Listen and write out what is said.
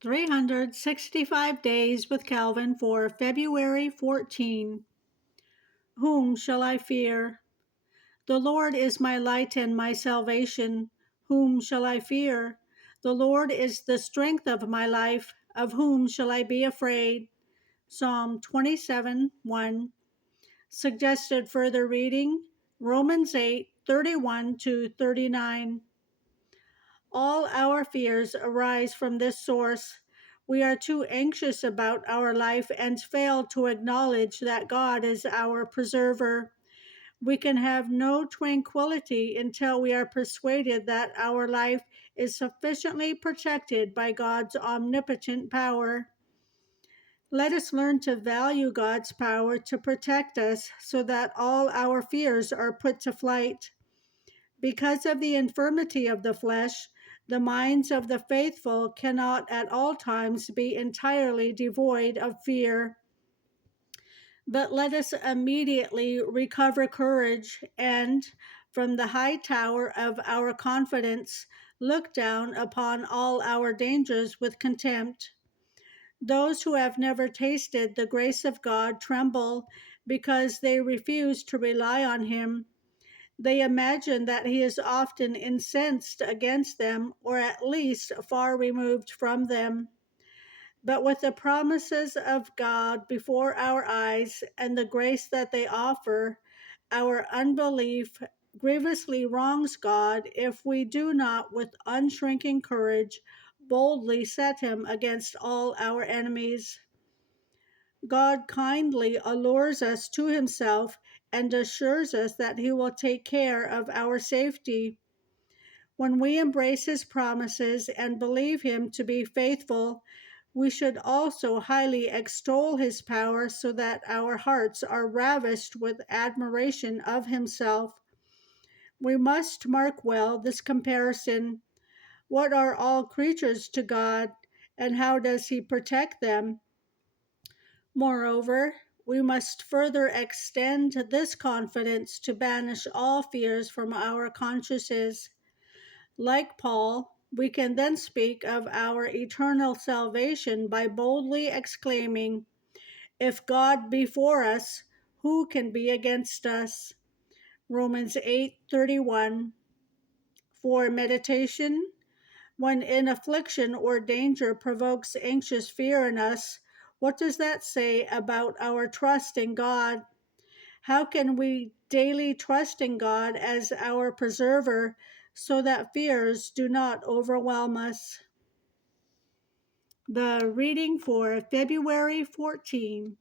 365 Days with Calvin for February 14. Whom shall I fear? The Lord is my light and my salvation. Whom shall I fear? The Lord is the strength of my life. Of whom shall I be afraid? Psalm 27:1. Suggested further reading Romans 8:31-39. All our fears arise from this source. We are too anxious about our life and fail to acknowledge that God is our preserver. We can have no tranquility until we are persuaded that our life is sufficiently protected by God's omnipotent power. Let us learn to value God's power to protect us so that all our fears are put to flight. Because of the infirmity of the flesh, the minds of the faithful cannot at all times be entirely devoid of fear. But let us immediately recover courage and, from the high tower of our confidence, look down upon all our dangers with contempt. Those who have never tasted the grace of God tremble because they refuse to rely on Him. They imagine that He is often incensed against them, or at least far removed from them. But with the promises of God before our eyes and the grace that they offer, our unbelief grievously wrongs God if we do not, with unshrinking courage, boldly set Him against all our enemies. God kindly allures us to Himself and assures us that He will take care of our safety. When we embrace His promises and believe Him to be faithful, we should also highly extol His power so that our hearts are ravished with admiration of Himself. We must mark well this comparison. What are all creatures to God, and how does He protect them? Moreover, we must further extend this confidence to banish all fears from our consciences. Like Paul, we can then speak of our eternal salvation by boldly exclaiming, "If God be for us, who can be against us?" Romans 8:31. For meditation, when in affliction or danger provokes anxious fear in us, what does that say about our trust in God? How can we daily trust in God as our preserver so that fears do not overwhelm us? The reading for February 14.